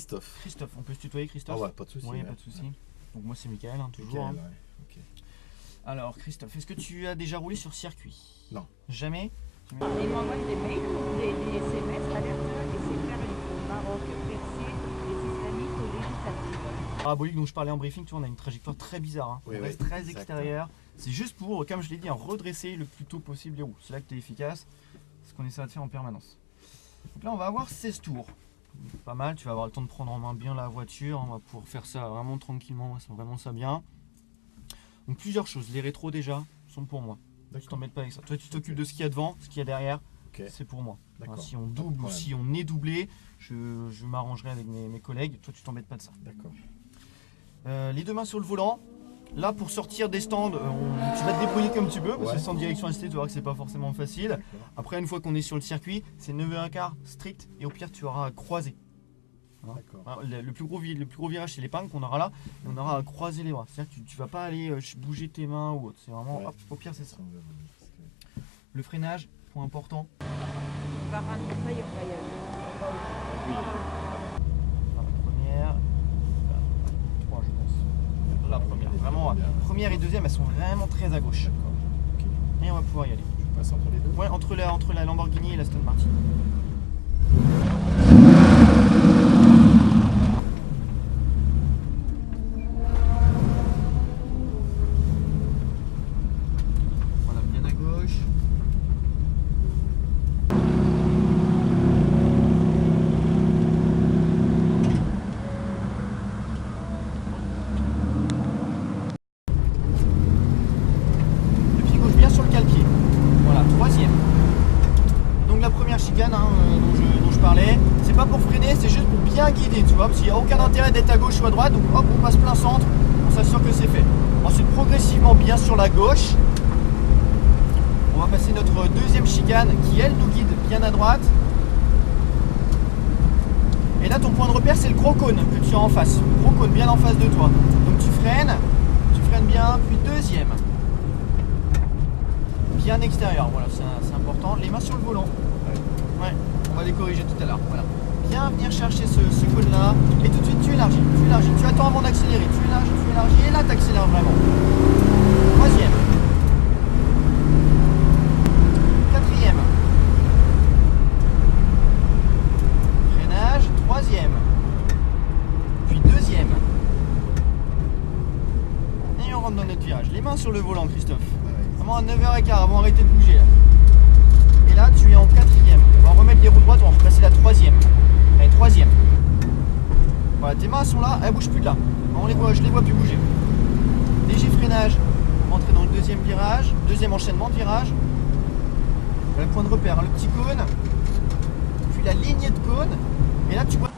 Christophe. Christophe, on peut se tutoyer Christophe? Ah ouais, pas de souci. Oui, pas de souci. Donc moi c'est Mickaël, hein, toujours. Mickaël, Hein. ouais. Ok. Alors Christophe, est-ce que tu as déjà roulé sur circuit? Non. Jamais? Il m'envoie des mails, des SMS alerteurs et c'est faire une Maroc percé les islamistes aux législatives. Parabolique dont je parlais en briefing, tu vois, on a une trajectoire très bizarre. Hein. Oui, on oui, reste très exactement. extérieur. C'est juste pour, comme je l'ai dit, redresser le plus tôt possible les roues. C'est là que tu es efficace. C'est ce qu'on essaie de faire en permanence. Donc là, on va avoir 16 tours. Pas mal, tu vas avoir le temps de prendre en main bien la voiture. On va pouvoir faire ça vraiment tranquillement. Ça vraiment ça bien. Donc plusieurs choses. Les rétros déjà sont pour moi. Tu t'embêtes pas avec ça. Toi, tu t'occupes de ce qu'il y a devant, ce qu'il y a derrière. C'est pour moi. Enfin, si on double ou si on est doublé, je m'arrangerai avec mes collègues. Toi, tu t'embêtes pas de ça. D'accord. Les deux mains sur le volant. Là, pour sortir des stands, tu vas te débrouiller comme tu peux, parce que sans direction assistée, tu verras que c'est pas forcément facile. Après, une fois qu'on est sur le circuit, c'est 9h15 strict, et au pire, tu auras à croiser. Le plus gros virage, c'est l'épingle qu'on aura là, et on aura à croiser les bras. C'est-à-dire que tu vas pas aller bouger tes mains ou autre. C'est vraiment, hop, au pire, c'est ça. Le freinage, point important. Par un voyage. Première, 3 je pense. La première, vraiment, première et deuxième, elles sont vraiment très à gauche. Et on va pouvoir y aller. Je passe entre les deux. Ouais, entre la Lamborghini et la Aston Martin. Voilà, bien à gauche. Le pied gauche bien sur le cale-pied. Voilà, troisième. Donc la première chicane dont je parlais, c'est pas pour freiner, c'est juste pour bien guider, tu vois, parce qu'il n'y a aucun intérêt d'être à gauche ou à droite, donc hop, on passe plein centre, on s'assure que c'est fait. Ensuite, progressivement bien sur la gauche, on va passer notre deuxième chicane qui, elle, nous guide bien à droite. Et là, ton point de repère, c'est le gros cône que tu as en face, le gros cône bien en face de toi. Donc tu freines bien, puis deuxième. Bien extérieur, voilà, c'est important. Les mains sur le volant. Ouais, on va les corriger tout à l'heure. Voilà. Bien venir chercher ce cône là. Et tout de suite, tu élargis. Tu attends avant d'accélérer. Tu élargis. Et là, tu accélères vraiment. Troisième. Quatrième. Freinage. Troisième. Puis deuxième. Et on rentre dans notre virage. Les mains sur le volant, Christophe. Vraiment à 9h15 avant d'arrêter de bouger là. Et là tu es en quatrième. On va remettre les roues droites, on va passer la troisième. Allez, troisième. Voilà, tes mains sont là, elles bougent plus de là. Je les vois plus bouger. Léger freinage, rentrer dans le deuxième virage, deuxième enchaînement de virage. Voilà le point de repère, hein, le petit cône, puis la lignée de cône. Et là tu vois.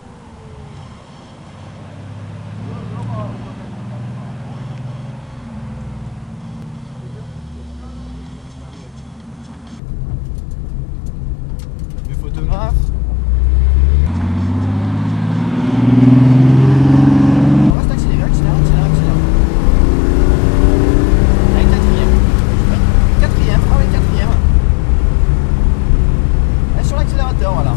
Photographe. On reste accéléré. Allez, quatrième. Allez, sur l'accélérateur, voilà.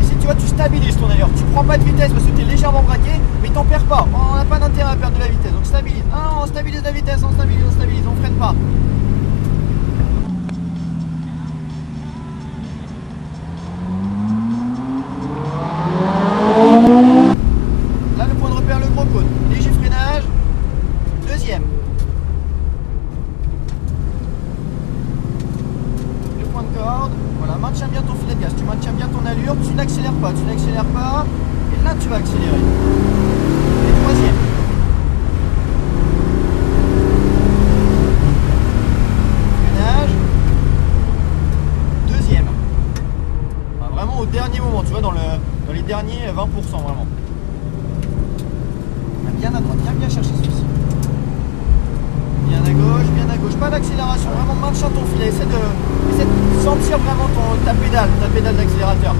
Et si tu vois, tu stabilises ton allure. Tu prends pas de vitesse parce que tu es légèrement braqué, mais t'en perds pas. On n'a pas d'intérêt à perdre de la vitesse, donc stabilise. Non, on stabilise la vitesse, on stabilise, on freine pas. Maintiens bien ton filet de gaz, tu maintiens bien ton allure, tu n'accélères pas, et là tu vas accélérer. Et troisième. Freinage. Deuxième. Enfin, vraiment au dernier moment, tu vois, dans les derniers 20% vraiment. Bien à droite, bien chercher celui-ci. Bien à gauche, pas d'accélération, vraiment maintiens ton filet, essaie de sentir vraiment ta pédale d'accélérateur.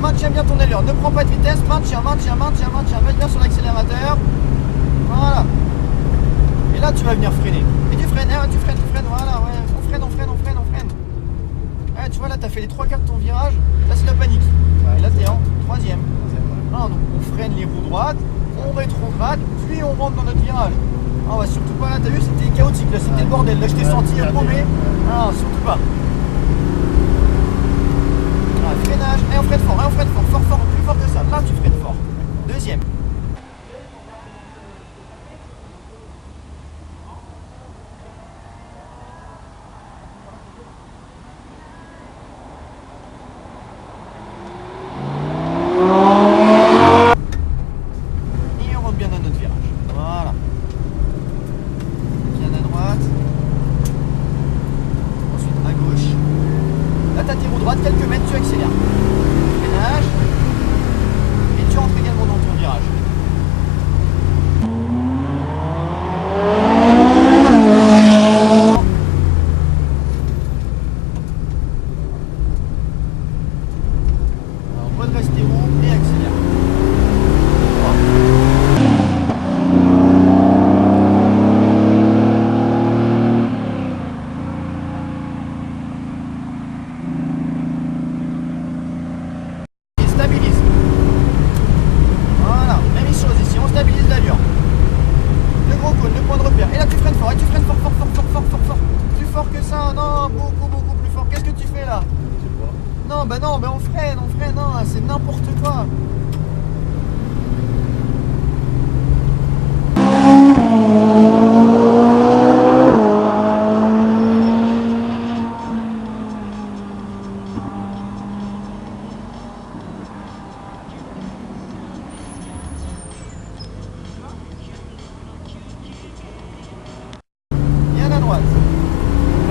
maintiens bien ton allure. Ne prends pas de vitesse, maintiens, mets bien sur l'accélérateur. Voilà. Et là, tu vas venir freiner. Et tu freines, tu freines, voilà, ouais. On freine. Ouais, tu vois, là, tu as fait les 3/4 de ton virage. Là, c'est la panique. Et là, tu es en 3e. Non, donc on freine les roues droites, on rétrograde, puis on rentre dans notre virage. Ah, ouais, surtout pas là, t'as vu, c'était chaotique, là, c'était le bordel. Là, je t'ai senti paumé. Non, surtout pas. Ah, freinage, et on freine fort, fort, plus fort que ça. Là, tu freines fort. 2e. Quelques mètres, tu accélères. Freinage. Et tu rentres également dans ton virage. Alors, redresse tes roues et accélère. Stabilise. Voilà, même chose ici, on stabilise l'allure. Le gros cône, le point de repère. Et là tu freines fort, fort. Plus fort que ça, non, beaucoup plus fort. Qu'est-ce que tu fais là? Non, bah non, on freine, non, c'est n'importe quoi.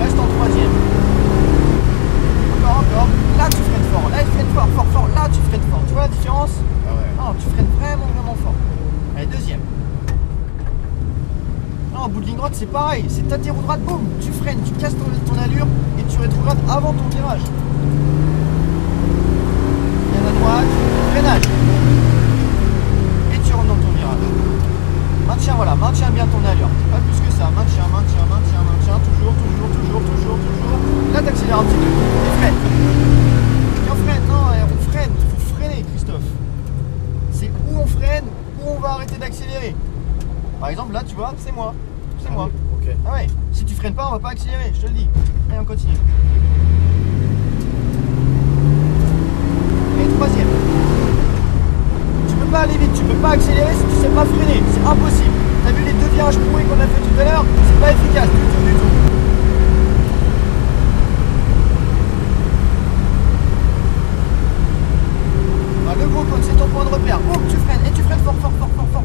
Reste en 3e. Encore. Là tu freines fort. Là tu freines fort. Là tu freines fort. Tu vois la différence? Ah ouais. Non, tu freines vraiment fort. Allez, 2e. Non, au bout de ligne droite c'est pareil. C'est ta tes roues droite, boum, tu freines, tu casses ton allure et tu rétrogrades avant ton virage. Bien à droite, freinage. Et tu rentres dans ton virage. Maintiens bien ton allure. Pas plus que ça. Maintiens. Toujours. Là, t'accélères un petit peu. Et freine. Et on freine. Non, on freine. Il faut freiner, Christophe. C'est où on freine, où on va arrêter d'accélérer. Par exemple, là, tu vois, c'est moi. Okay. Ah ouais. Si tu freines pas, on va pas accélérer, je te le dis. Allez, on continue. Et 3e. Tu peux pas aller vite, tu peux pas accélérer si tu sais pas freiner. C'est impossible. T'as vu les 2 virages pourris qu'on a fait tout à l'heure? C'est pas efficace du tout. Le gros cône, c'est ton point de repère. Boum, tu freines et tu freines fort.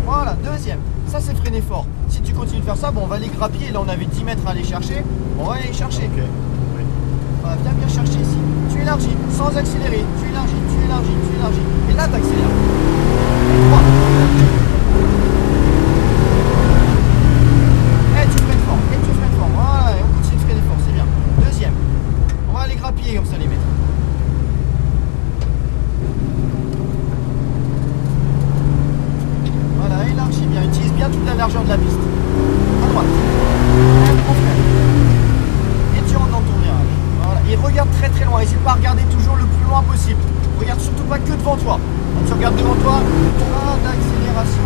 Voilà, 2e. Ça, c'est freiner fort. Si tu continues de faire ça, bon, on va les grappiller. Là, on avait 10 mètres à aller chercher. On va aller les chercher. Okay. Oui. Voilà, viens bien chercher ici. Tu élargis sans accélérer. Tu élargis. Et là, tu accélères. 3. Et tu freines fort. Voilà, et on continue de freiner fort. C'est bien. 2e. On va aller grappiller comme ça, les mettre. Élargis bien, utilise bien toute la largeur de la piste. À droite. On freine. Et tu rentres dans ton virage. Voilà. Et regarde très loin. N'hésite pas à regarder toujours le plus loin possible. Regarde surtout pas que devant toi. Quand tu regardes devant toi, pas d'accélération.